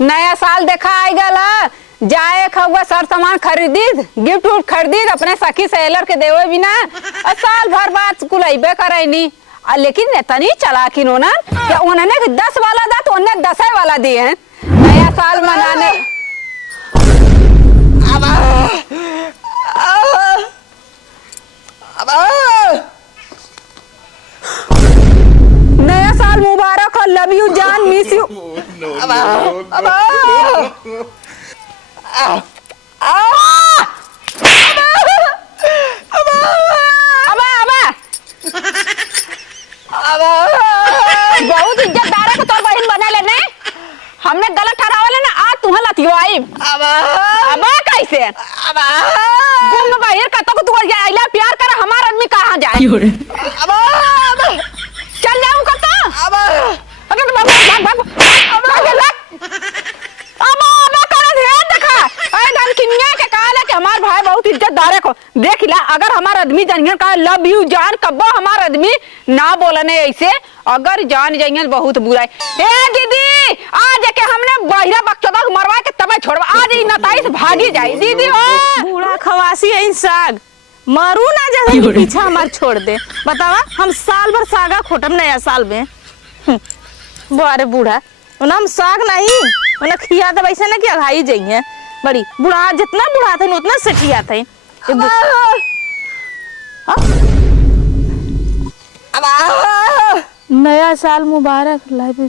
नया साल देखा आई गला जाए खौआ सर सामान खरीदी गिफ्ट उफ्ट खरीदी अपने सखी सहेलर के देवे बिना साल भर बाद कुलैबे करैनी लेकिन तनी चलाकिन उन्होंने 10 वाला दा तो उन्हें 10 वाला दिए हैं नया साल मनाने। नया साल मुबारक हो, लव यू जान, मिस यू। बहुत इज्जतदार है तो बहन बना लेने हमने गलत ठहरावले ना आज तुम्हें लतियो आई अब कैसे गुम बाहर कतो को तू आइला प्यार कर हमार आदमी कहां जाए चल जाऊं कतो अब अगर भाग के कहले कि हमार भाई बहुत इज्जतदार है को देख ला अगर हमार आदमी जानिए का लव यू जान कब्बो हमार आदमी ना बोलने ऐसे अगर जान जाइए बहुत बुरा है। ए दीदी आज के हमने बहिरा बक्चोदा मरवा के तबे छोड़वा आज ही नताई से भागी जाए दीदी हो बूढ़ा खवासी है इंसान मरू ना जैसे पीछा हमार छोड़ दे बतावा हम साल भर सागा खोटम नया साल में बारे बूढ़ा उन्हें हम साग नहीं उन्हें खिया दे वैसे ना कि अघाई जाइए बड़ी बुढ़ा जितना बुढ़ा थे उतना सठिया थे नया साल मुबारक लाइव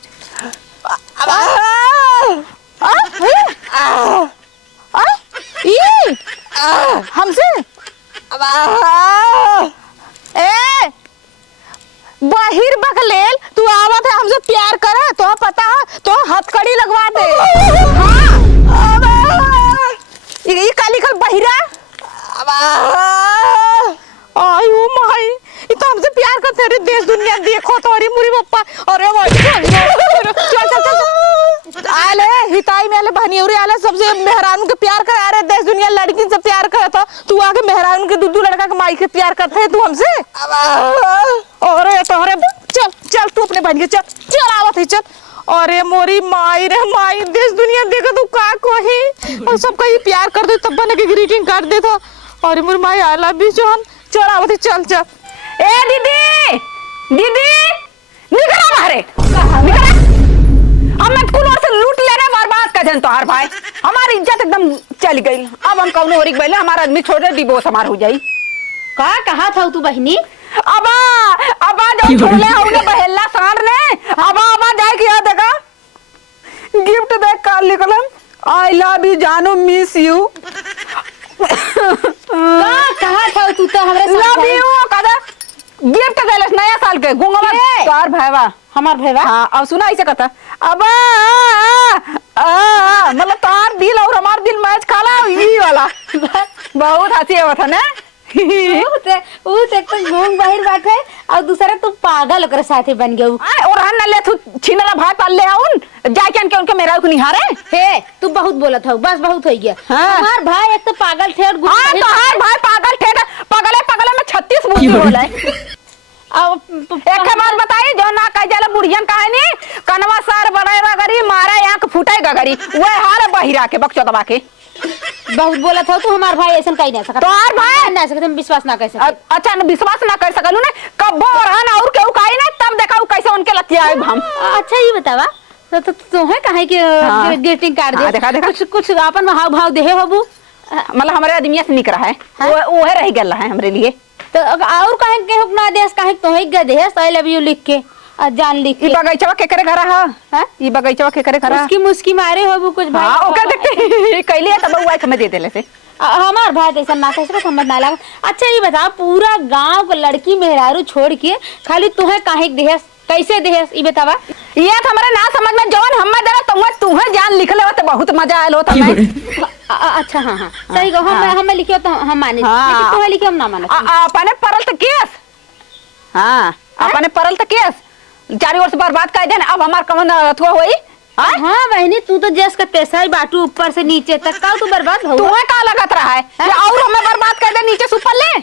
हमसे ए बाहिर बकलेल तू आवत है हमसे प्यार करे तो पता तो हथकड़ी लगवा दे ये काली कल बहिरा आई ओ माई ये तो हमसे प्यार करते रे देश दुनिया देखो तोरी मुरी पप्पा अरे चल चल चल आले हिताई में आले बहनियोरे आले सबसे मेहरान के प्यार करे अरे देश दुनिया लड़की से प्यार करे तो तू आके मेहरान के दूधू लड़का के माई के प्यार करते है तू हमसे अरे तोरे चल चल तू अपने बहन के चल चल आवत है चल अरे मोरी माई रे माई देश दुनिया देखो तू का कोही और सब कहीं प्यार कर दे तब बने के ग्रीटिंग कार्ड दे तो अरे मोरी माई आई लव यू जान चल आवत है चल चल ए दीदी दीदी निकल बाहर निकल हम कुल से लूट लेने बर्बाद कर जन तोहार भाई हमारी इज्जत एकदम चल गई अब हम कौन हो रही बैले हमारा आदमी छोड़ डिवोर्स हमार हो जाई का कहा था तू बहनी अबा अबा जो छोड़ले हमने बहेला सांड ने अबा अबा जाए किया देखा गिफ्ट देख काल निकलम आई लव यू जानू मिस यू का कहा था तू तो हमरे साथ लव यू कदा गिफ्ट देलस नया साल के गुंगवा तोर भाईवा हमार भैया हां अब सुना ऐसे कहता अबा मतलब तार दिल और हमार दिल मैच खाला ई वाला बहुत हंसी आवत है ना ऊ से तो घूम बाहर बैठे और दूसरा तू पागल ओकरे साथे बन गयो और हन ले तू छिनला भाई पाल ले आउन जाके उनके उनके मेरा को निहारे हे तू बहुत बोलत हो बस बहुत हो गया हमार भाई एक तो पागल थे और हां तो हर भाई पागल थे पगले पगले में 36 बुद्धि होला अब एक बार बताई जो ना कह जाला बुढ़ियन कहानी कनवा सर बड़े रगरी मारे आंख फुटाई गगरी ओए हाल बहिरा के बक्चो दबा के बहुत बोला था तू हमार भाई ऐसा कहीं नहीं सकता तो हर भाई ना सकते हम विश्वास ना कर सकते अच्छा न विश्वास ना कर सकलू ना कब्बो रहन और केहू काई ना तब देखाऊ कैसे उनके लतिया आए हम अच्छा ये बतावा तो तू है कहे कि ग्रीटिंग कार्ड दे देखा देखा कुछ अपन हाव भाव देहे होबू मतलब हमारे आदमी से निक रहा है वो है रह गया है हमरे लिए तो और कहे के अपना देश कहे तो है ग देश आई लव यू लिख के जान लिख के ई बगीचवा के करे घर है ई बगीचवा के करे घर उसकी मुस्की मारे होबू कुछ भाई हां ओकर देखते कैले तब वो हमें दे देले से हमार भाई ऐसा ना कैसे समझ ना लगा। अच्छा ये बता पूरा गांव को लड़की मेहरारू छोड़ के खाली तुहे काहे देश कैसे देश ई बतावा ये तो हमारे ना समझ में जवन हम्मे देला तुहे जान लिख ले तो बहुत मजा आयल होता मैं अच्छा हां हां सही कहो हम लिखियो तो हम माने लेकिन तुहे लिखे हम ना माने अपने परल तो केस हां अपने परल तो केस 4 वर्ष बर्बाद कर देन अब हमार कमन अथवा होई हां बहनी तू तो जस का पैसा ही बाटू ऊपर से नीचे तक का तू बर्बाद हो तुहे का लगत रहा है और हमें बर्बाद कर दे नीचे से ऊपर ले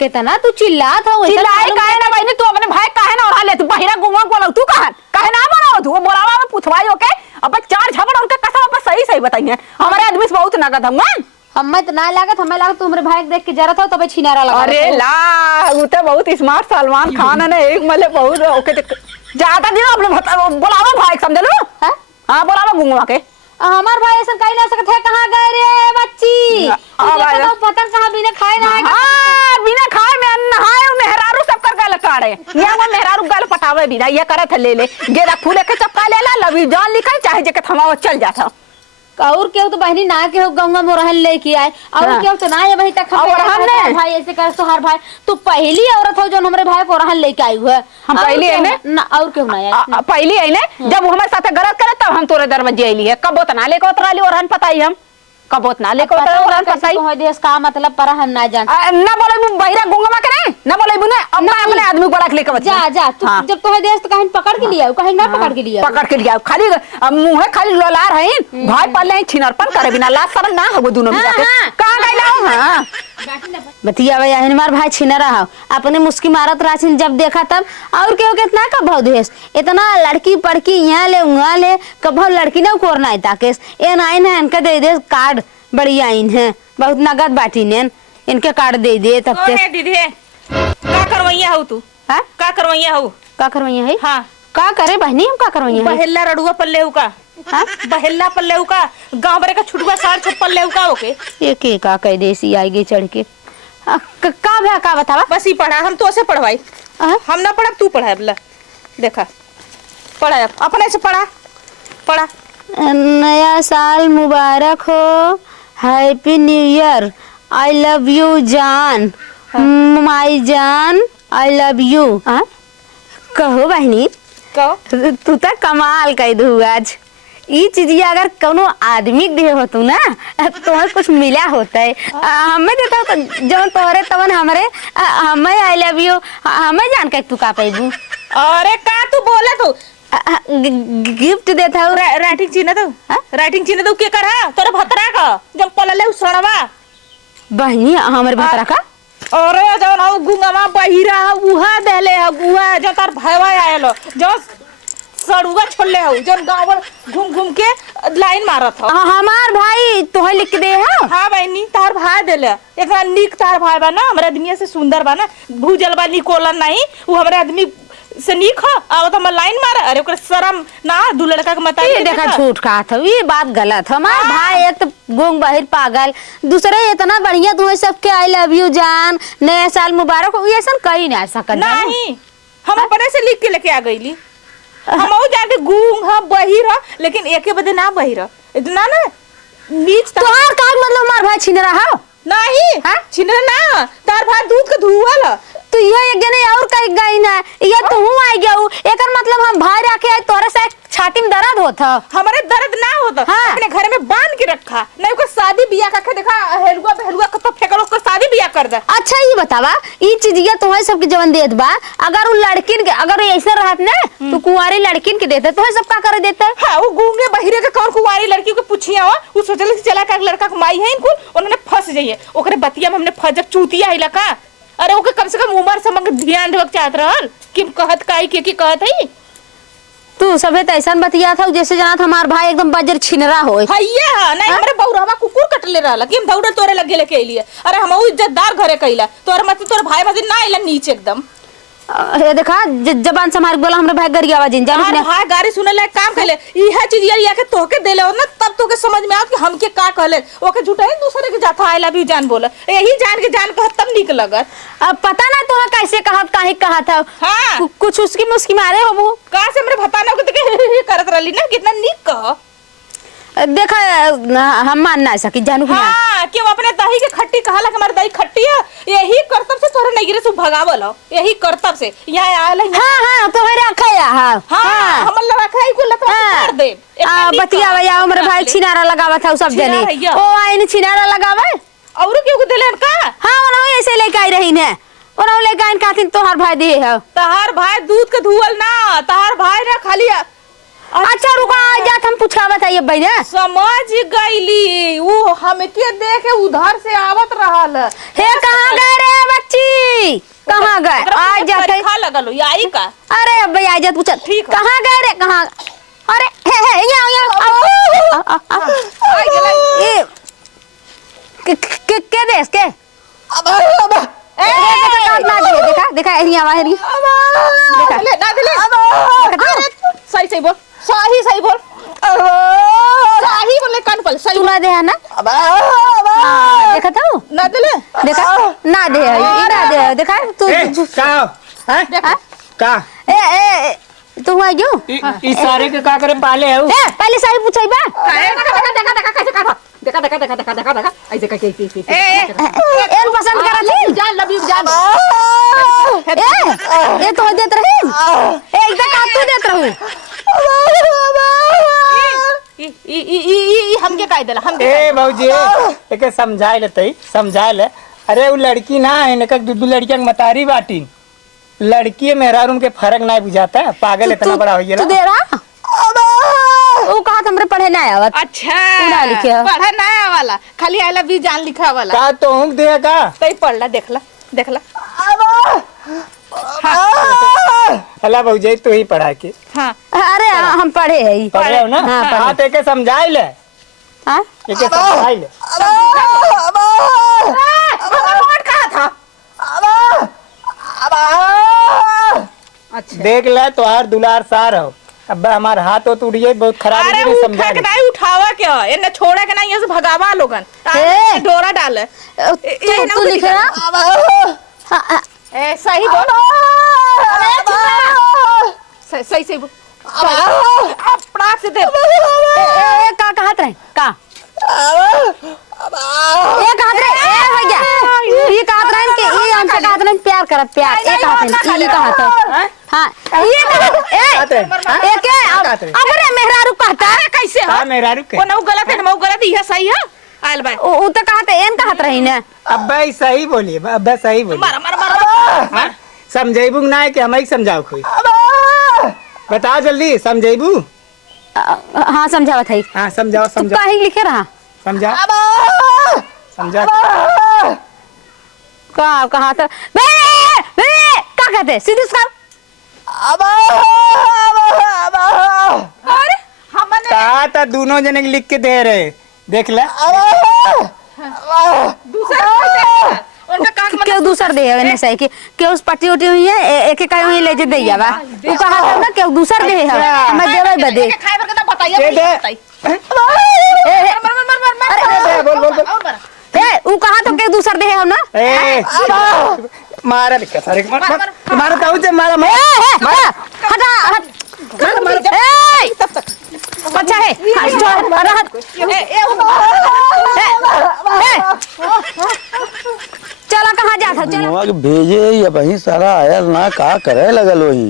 कितना तू चिल्ला था वैसा चिल्लाई काहे ना बहनी तू अपने भाई काहे ना उड़ा ले तू बहिरा गुंगा बोला तू काहे ना बोला तू बोलावा में पूछवाई ओके अब 4 बताइए हमारे आदमी से बहुत नगद हम हमें तो ना लागत, हमें लागत तुम्हारे भाई के देख के जरा था तबे छिनारा लगा। अरे ला वो तो बहुत स्मार्ट सलमान खान है ना एक मले बहुत ओके ज्यादा दिन अपने बुलावा भाई समझ लो। हाँ बुलावा गुंगवा के हमार भाई ऐसा कहीं ना सकते है। कहाँ गए रे बच्ची? तो पता कहाँ बिना खाए ना बिना खाए में नहाए मेहरारू सब कर गल काड़े ये वो मेहरारू गल पटावे बिना ये करे थे ले गेदा फूले के चपका ले ला लवी जान लिखा चाहे जे के थमाओ चल जाता और क्यों तो बहनी ना के हो गंगा मोरहन लेके आए और क्यों तो ना ये वही तक भाई ऐसे कर तो हर भाई तू पहली औरत हो जो हमारे भाई को रहन लेके आई हुआ। हम पहली है ना और क्यों ना यार पहली है ना जब हमारे साथ गलत करे तब हम तोरे दरवाजे आईली है कबो तना लेके उतराली और हन पताई हम कबोत ना लेके उतराली पताई हो देश का मतलब पर हम ना जान ना बोले बहिरा गुंगमा करे ना बोले बुने अब अपने आदमी बड़ा के लेके जा जा तू जब तो देश तो कहीं पकड़ के लिया कहीं ना पकड़ के लिया पकड़ के लिया खाली मुंह खाली लोलार है भाई पल्ले छिनरपन करे बिना लाज शरम ना हो दोनों मिला के कहां गइला हां बतिया भाई हमार भाई छिनरा हो अपने मुस्की मारत रासिन जब देखा तब और क्यों कितना का भाव देश इतना लड़की पड़की यहाँ ले वहाँ ले कब लड़की ना कोरना है ताके ए नाइन है इनका दे दे कार्ड बढ़िया इन है बहुत नगद बाटी ने इनके कार्ड दे दे तब के दीदी का करवैया हो तू हां का करवैया हो का करवैया है हां का करे बहनी हम का करवैया बहेला रडुआ पल्ले हो का हां बहेला पल्ले हो का गांव बरे का छुटुआ सार छप पल्ले हो का ओके एक एक का कह देसी आई गई चढ़ के का भा का बतावा बस ही पढ़ा हम तो से पढ़वाई हम ना पढ़ा तू पढ़ा बोला देखा पढ़ा अपने से पढ़ा नया साल मुबारक हो happy new year I love you जान माई जान आई लव यू कहो बहनी कहो तू तो कमाल कह दू आज ये चीजिया अगर कोनो आदमी दे हो तू ना तुम्हें कुछ मिला होता है हमें देता तो जब तोहरे तवन हमरे हमें आई लव यू हमें जान के तू का पैबू अरे का तू बोले तू गिफ्ट देता हूँ राइटिंग चिन्ह दो के कर हां तोरे भतरा का जब पलले उसणवा बहनी हमारे भतरा का अरे जब ना गुंगमा बहिरा उहा देले उहा जो तार भाईवा आयलो जो सड़ुआ छोड़ले हो जो गांव घूम घूम के लाइन मारत हो हमार भाई तोहे लिख दे है हां बहनी तार भाई देले एकरा निक तार भाई बा ना हमरे आदमी से सुंदर बा ना भूजल बा निकोलन नहीं वो हमरे आदमी से निक हो आओ तो हम लाइन मारे अरे ओकर शर्म ना दू लड़का के मत ये देखा झूठ कहा था ये बात गलत है हमार भाई एक तो गुंग बाहर पागल दूसरे इतना बढ़िया तुम्हें सबके आई लव यू जान नया साल मुबारक हो ऐसा कहीं नहीं सकत नहीं हम अपने से लिख के लेके आ गईली हम जाके गूंग हां बहिर लेकिन एके बदे ना बहिर इतना ना नीच तोहार का मतलब हमार भाई छिन रहा नहीं हां छिन ना तार भाई दूध के धुआल तो ये एक जने और कहीं गई ना ये तू आई गऊ एकर मतलब हम भाई रखे आए तोरे से छाती में दर्द होता हमारे दर्द ना होता हाँ। अपने घर में बांध के रखा नहीं को शादी बियाह का देखा हेलुआ कब फेंकल उसको शादी बियाह कर दे। अच्छा ये बतावा ये चीजिया तुम्हें सबके जवन देत बा अगर वो लड़किन के अगर ऐसे रहत ना तो कुंवारी लड़किन के देते तुम्हें सब का कर देते हां वो गूंगे बहिरे के कौन कुंवारी लड़की को पूछिया हो वो सोचल चला का लड़का को माई है इनको उन्होंने फंस जाइए ओकरे बतिया में हमने फजक चूतिया हिला का अरे ओके कम से कम उम्र से मगर ध्यान देवक चाहत रहल कि कहत काई के कहत है तू सबे त ऐसा बतिया था जैसे जाना था हमार भाई एकदम बजर छिनरा होय हइया नहीं हमरे बौरहवा कुकुर कटले रहल कि हम दौड़ तोरे लगे लेके आइलिए अरे हम इज्जतदार घरे कइला तोर मत तोर भाई मत ना आइला नीचे एकदम ये देखा जबान से हमारे बोला हमरे भाई गरियावा जिन जान ने भाई गाड़ी सुने ले काम कइले इहा चीज या के तोके देले हो ना तब तोके समझ में आत कि हम के का कहले ओके झूठा ही दूसरे के जाता आई लव यू जान बोला यही जान के जान कह तब निक लगत अब पता ना तो कैसे कहत काहे कहा था हां कुछ उसकी मुस्की मारे हो वो का से हमरे भताना को देखे करत रहली ना कितना निक कह देखा हम मान ना सकी जानू हां क्यों अपने दही के खट्टी कहला कि हमार दही खट्टी है यही करतब से तोरे नगरे से भगावल हो यही करतब से यहां आयल हां हां तो है रखा या हां हम रखा ही को लता कर दे बतिया भैया हमरे भाई छिनारा लगावा था सब जने ओ आइन छिनारा लगावा और क्यों को देलन का हां ओना ऐसे लेके आई रही ने ओना लेके आइन कातिन तोहार भाई दे है तहार भाई दूध के धुअल ना तहार भाई ना खाली अच्छा रुका जात हम पूछावा था ये भैया समझ गईली वो हमके देखे उधर से आवत रहल हे कहां गए रे बच्ची कहां गए आ जाते खा लगल आई का अरे भैया जा पूछ कहां गए रे कहां अरे हे यहाँ दे इसके ना दे देखा देखा एरिया आवा एरिया देखा ले ना दिले अरे सही सही बोल सही बोल सही बोले कान पर सही तू ना दे है ना हाँ, देखा था ना दिले देखा ना दे ये ना दे देखा तू का हैं देखा का ए तू आ जो इस सारे के का करे पाले है ए पहले सारी पूछाई बा देखा कैसे कहा देखा ऐसे का कैसे एन पसंद करा थी जान लव यू जान ए तो देत रही ए इधर का तू देत रही ई हमके काहे देला हम ए भौजी एके समझाए ले अरे वो लड़की ना है ने दू लड़कियां के मतारी बाटी लड़की मेहरारू के फर्क ना बुझाता है पागल इतना बड़ा हो तू दे रहा वो कहा हमरे पढ़े ना आया अच्छा ना लिखे हो। पढ़ा नया वाला खाली आई लव यू जान लिखा वाला का तो हूं दे का तई पढ़ला देखला अल्लाह भौजी तू ही पढ़ा के हां अरे हम पढ़े है ही पढ़ रहे हो ना हाँ, पढ़े। हां तो एके समझाई ले हां एके समझाई ले नोट कहा था अच्छा देख ले तो हार दुलार सार हो अब हमार हाथ तो टूटिए बहुत खराब अरे है उठा समझा के नहीं उठावा क्या इन्हें छोड़ा के नहीं यहाँ से भगावा लोगन ए! डोरा डाले तू लिख रहा ए सही बोल सही बोल अपना से दे ए का कहत रहे का ए कहत रहे ए भैया ये कहत रहे कि ये हमसे कहत रहे प्यार कर प्यार ए कहत रहे ये कहत है हां ये कहत ए के अब रे मेहरारू कहता है कैसे का हो मेरा रुक वो नौ गलत है नौ गलत यह सही है आयल भाई उ तो कहत एन कहत रही ने अब भाई सही बोलिए अब सही बोलिए मार मार मार हाँ? समझेबू ना है कि हम ही समझाओ कोई बताओ जल्दी समझेबू हां समझावत है हाँ समझाओ तू समझाओ काहे लिखे रहा समझा समझा का कहत बे बे का कहते सीधे से अरे हमने कहा था दोनों जने के लिख के दे रहे देख ले दूसरा उनका काक क्यों दूसर दे है ने सही कि क्यों उस पट्टी उठी हुई है एक एक कहीं ले जे दे जावा तू कहा था ना क्यों दूसर दे है मैं देवे बदे खाए बर के बताइए दे दे मार बोल बोल बोल और मार ए उ कहा तो के दूसर दे है हम ना ए मारा लिखा सारे मारा ताऊ जे मारा हटा हट ए अच्छा है छोड़ हट चला कहाँ जाता चला वहाँ के भेजे या वही सारा आयल ना का करे लगल वही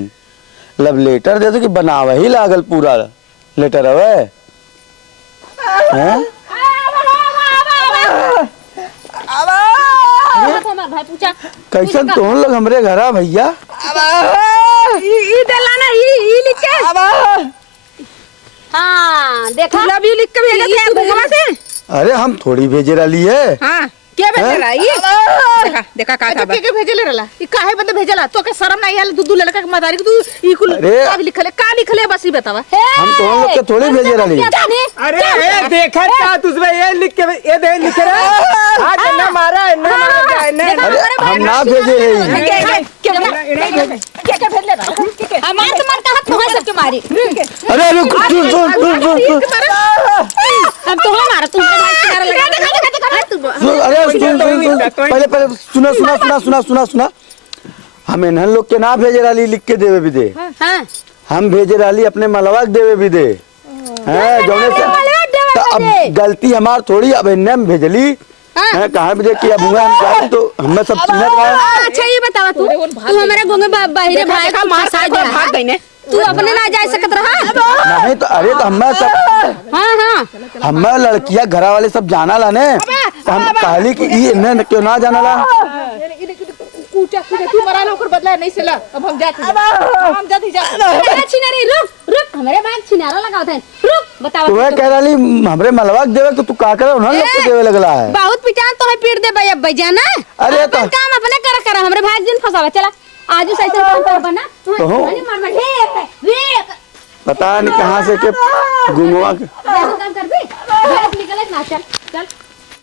लब लेटर दे तो कि बनावा ही लागल पूरा लेटर हवे हैं भाई पूछा कैसन तो लोग हमरे घर आ भैया ई देला ना ई लिख के हाँ देखा लव यू लिख के भेजे थे भगवा से अरे हम थोड़ी भेजे रही है हां क्या भेजे रहा ये देखा का था के भेजे ले रहा ई काहे बंदे भेजला तो के शर्म नहीं आले दूध लड़का के मदारी तू ई कुल अरे! का लिखले बस ई बतावा हम तो लोग के थोड़ी भेजे रही अरे ए देखा था तुझमें ये लिख के ये दे लिख रहा आज ना मारा ना अरे हम ना भेजे है के भेज ले रहा हमार तुम्हार का हाथ तुम्हारे सब मारी अरे रुक सुन अब तो हमारा तुम्हारे भाई किनारा लगा अरे सुन पहले सुना हम इन्हन लोग के ना भेजे रही लिख के देवे भी दे हां हम भेजे रही अपने मलवा के देवे भी दे हैं जौने से तो अब गलती हमार थोड़ी अब इन्ने में भेजली है कहां भेजे कि अब हम जाए तो हमें सब चिन्हत रहा अच्छा ये बतावा तू हमारे गोंगे बाहरे भाई का मार साथ भाग गई तू अपने ना जा सकत रहा नहीं तो अरे तो हमें सब हां हमें लड़कियां घर वाले सब जाना ला ने तो हम कहली कि ये इन्हें क्यों ना जाना ला कूटा तू मरा ना ओकर बदला नहीं सेला अब हम जाते छिनारी रुक हमारे भाग छिनारा लगावत है रुक बतावा तुम्हें कह रही हमरे मलवा के देवे तो तू का करे उन्होंने लोग के देवे लगला है बहुत पिटान तो है पीट दे भाई अब जाना अरे तो काम अपने कर हमरे भाई दिन फसावा चला आज सही से काम कर बना तो हो। मार पता नहीं कहाँ से के गुंगवा के काम कर भी निकले ना चल